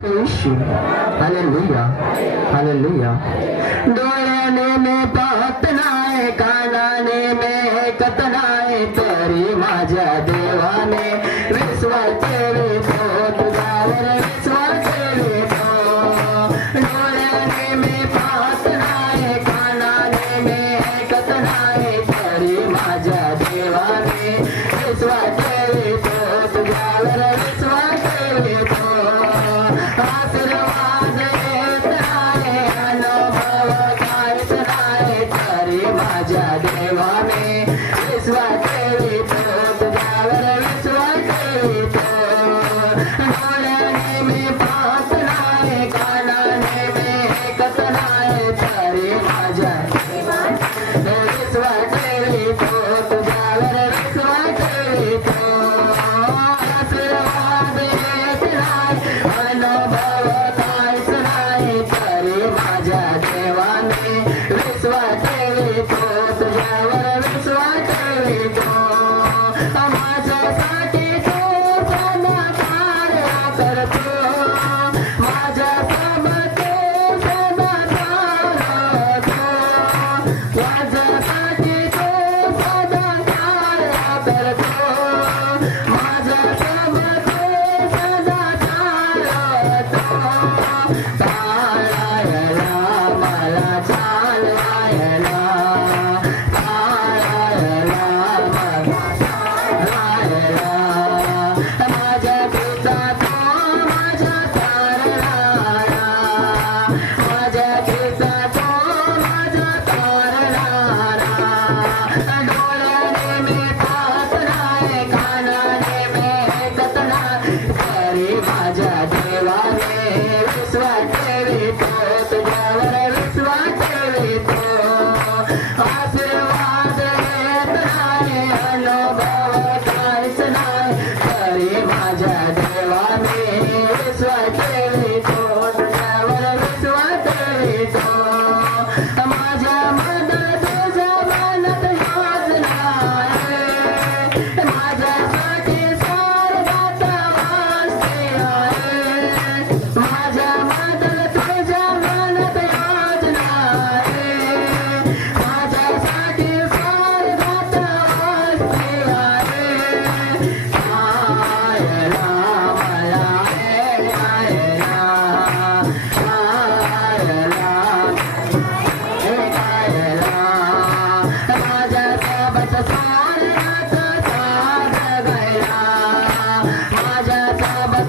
ईशू hallelujah hallelujah डोळ्याने मे पाहत नाही कानाने मे ऐकत नाही तरी माझ्या देवाने विश्वाचे I know, but I know, I know, better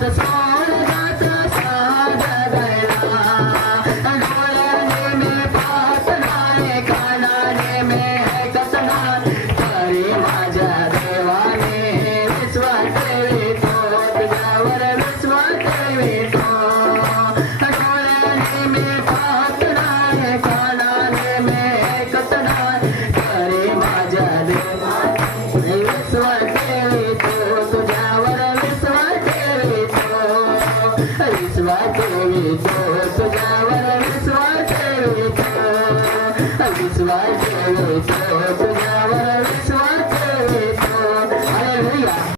the song. It's right, it's right,